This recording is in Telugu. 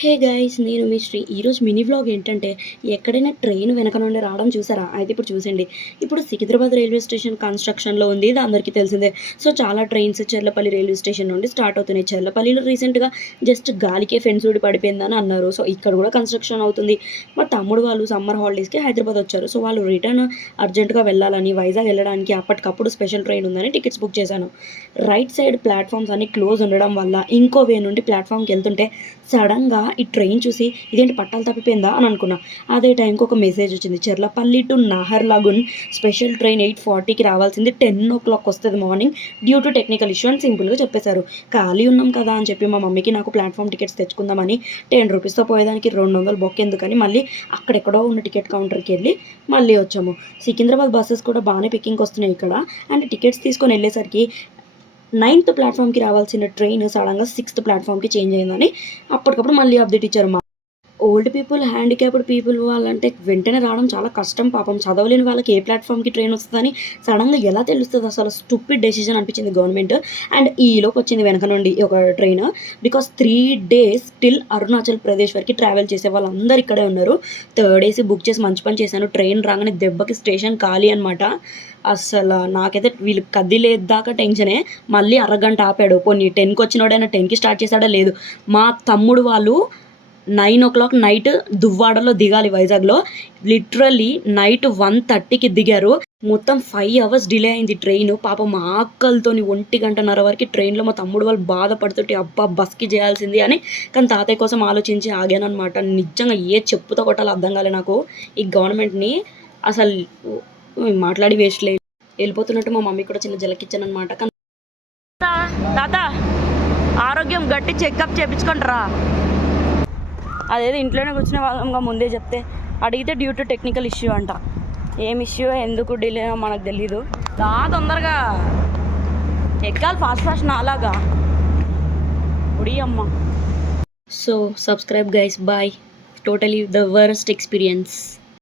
హే గైస్, నేను మీ శ్రీ. ఈరోజు మినీ వ్లాగ్ ఏంటంటే, ఎక్కడైనా ట్రైన్ వెనక నుండి రావడం చూసారా? అయితే ఇప్పుడు చూసండి. ఇప్పుడు సికింద్రాబాద్ రైల్వే స్టేషన్ కన్స్ట్రక్షన్లో ఉంది, ఇది అందరికీ తెలిసిందే. సో చాలా ట్రైన్స్ చెర్లపల్లి రైల్వే స్టేషన్ నుండి స్టార్ట్ అవుతున్నాయి. చెర్లపల్లిలో రీసెంట్గా జస్ట్ గాలికే ఫెన్స్ ఊడి పడిపోయిందని అన్నారు. సో ఇక్కడ కూడా కన్స్ట్రక్షన్ అవుతుంది. మా తమ్ముడు వాళ్ళు సమ్మర్ హాలిడేస్కి హైదరాబాద్ వచ్చారు. సో వాళ్ళు రిటర్న్ అర్జెంటుగా వెళ్ళాలని, వైజాగ్ వెళ్ళడానికి అప్పటికప్పుడు స్పెషల్ ట్రైన్ ఉందని టికెట్స్ బుక్ చేశాను. రైట్ సైడ్ ప్లాట్ఫామ్స్ అన్ని క్లోజ్ ఉండడం వల్ల ఇంకో వే నుండి ప్లాట్ఫామ్కి వెళ్తుంటే సడన్గా ఈ ట్రైన్ చూసి ఇదేంటి పట్టాలు తప్పిపోయిందా అని అనుకున్నా. అదే టైంకి ఒక మెసేజ్ వచ్చింది, చెర్లపల్లి టు నాహర్లాగున్ స్పెషల్ ట్రైన్ 8:40కి రావాల్సింది 10 o'clock వస్తుంది morning, due to technical issue అని సింపుల్గా చెప్పేశారు. ఖాళీ ఉన్నాం కదా అని చెప్పి మా మమ్మీకి నాకు ప్లాట్ఫామ్ టికెట్స్ తెచ్చుకుందామని 10 రూపీస్తో పోయేదానికి 200 బొక్క ఎందుకని మళ్ళీ అక్కడెక్కడో ఉన్న టికెట్ కౌంటర్కి వెళ్ళి మళ్ళీ వచ్చాము. సికింద్రాబాద్ బస్సెస్ కూడా బాగానే పికింగ్కి వస్తున్నాయి ఇక్కడ. అండ్ టికెట్స్ తీసుకొని వెళ్ళేసరికి 9th ప్లాట్ఫామ్కి రావాల్సిన ట్రైన్ సడన్గా 6th ప్లాట్ఫామ్కి చేంజ్ అయిందని అప్పటికప్పుడు మళ్ళీ అప్డేట్ ఇచ్చారు. ఓల్డ్ పీపుల్, హ్యాండిక్యాప్డ్ పీపుల్ వాళ్ళంటే వెంటనే రావడం చాలా కష్టం. పాపం చదవలేని వాళ్ళకి ఏ ప్లాట్ఫామ్కి ట్రైన్ వస్తుందని సడన్గా ఎలా తెలుస్తుంది? అసలు స్టూపిడ్ డెసిజన్ అనిపించింది గవర్నమెంట్. అండ్ ఈలోకి వచ్చింది వెనక నుండి ఒక train. Because 3 days till Arunachal Pradesh వరకు ట్రావెల్ చేసే వాళ్ళందరూ ఇక్కడే ఉన్నారు. 3rd AC బుక్ చేసి మంచి పని చేశాను. ట్రైన్ రాగానే దెబ్బకి స్టేషన్ ఖాళీ అనమాట. అసలు నాకైతే వీళ్ళు కదిలేదాకా టెన్షనే. మళ్ళీ అరగంట ఆపాడు. పోనీ 10కి వచ్చినోడైనా 10కి స్టార్ట్ చేశాడా? లేదు. మా తమ్ముడు వాళ్ళు 9 o'clock నైట్ దువ్వాడలో దిగాలి వైజాగ్లో. లిటరల్లీ నైట్ 1:30కి దిగారు. మొత్తం 5 hours డిలే అయింది ట్రైన్. పాపం మా ఆకలితోని 1:30 వరకు ట్రైన్లో మా తమ్ముడు వాళ్ళు బాధపడుతుంటే అబ్బా బస్కి చేయాల్సింది అని. కానీ తాతయ్య కోసం ఆలోచించి ఆగానమాట. నిజంగా ఏ చెప్పుతో కొట్టాలో అర్థం కాలే నాకు ఈ గవర్నమెంట్ని. అసలు మాట్లాడి వేస్ట్ లేదు. వెళ్ళిపోతున్నట్టు మా మమ్మీ కూడా చిన్న జలకిచ్చాను అనమాట. కానీ తాత ఆరోగ్యం గట్టి చెకప్ చేయించుకుంటారా? అదేదో ఇంట్లోనే కూర్చునే వాళ్ళంగా ముందే చెప్తే, అడిగితే డ్యూ టు టెక్నికల్ ఇష్యూ అంట. ఏం ఇష్యూ, ఎందుకు డిలే మనకు తెలీదు. తొందరగా ఎక్కాలి ఫాస్ట్ నాలాగా ఉడి అమ్మ. So subscribe guys, bye. Totally the worst experience.